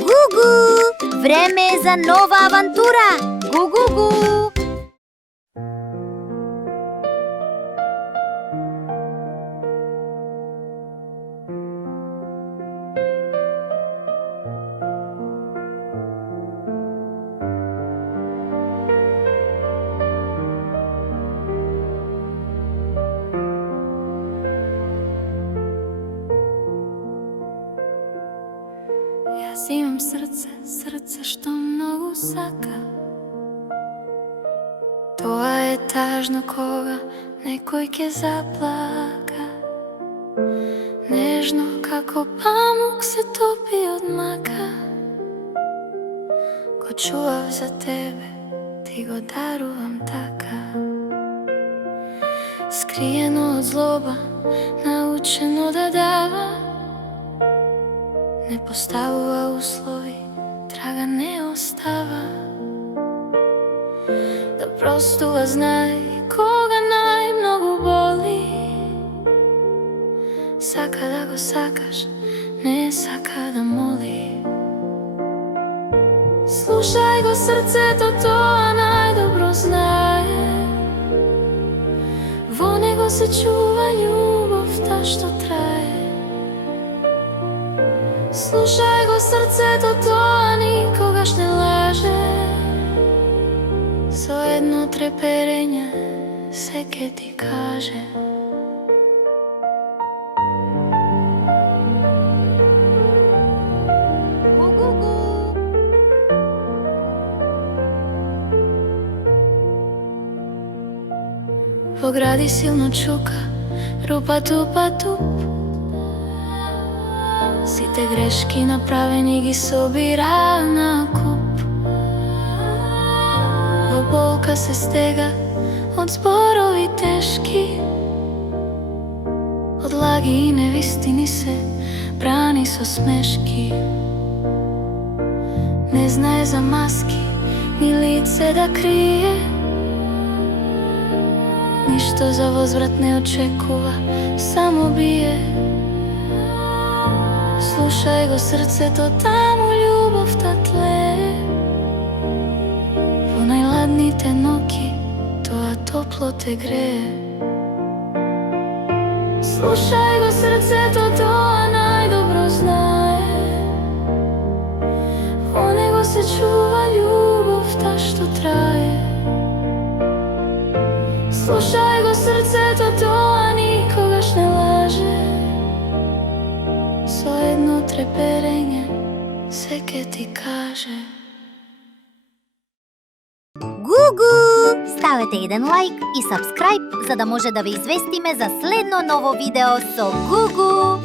Гугу! Време е за нова авантура! Гу-гу-гу! Јас имам срце што многу сака. Тоа е тажно кога некој ќе заплака. Нежно како памук се топи од мака. Го чував за тебе, ти го дарувам така. Скриено од злоба, научено да дава. Не поставува услови, трага не остава. Да простува знај кога најмногу боли. Сака да го сакаш, не сака да моли. Слушај го срцето, тоа најдобро знае. Во него се чува љубовта што трае. Слушај го срцето, тоа никогаш не лаже. Со едно треперење се ке ти каже. Гу-гу-гу! Во гради силно чука, рупа тупа туп. Сите грешки направени ги собира на куп. Во болка се стега од зборови тешки. Од лаги и невистини се брани со смешки. Не знае за маски, ни лице да крие. Ништо за возврат не очекува, само бие. Слушај го срцето, таму љубовта тлее. Во најладните ноќи, тоа топло те грее. Слушај го срцето, тоа најдобро знае. Во него се чува љубовта што трае. Слушај го срцето, тоа никогаш не лаже. Со едно треперење се ке ти каже. Гугу! Ставете еден лайк и сабскрајб за да може да ве известиме за следно ново видео со Гугу!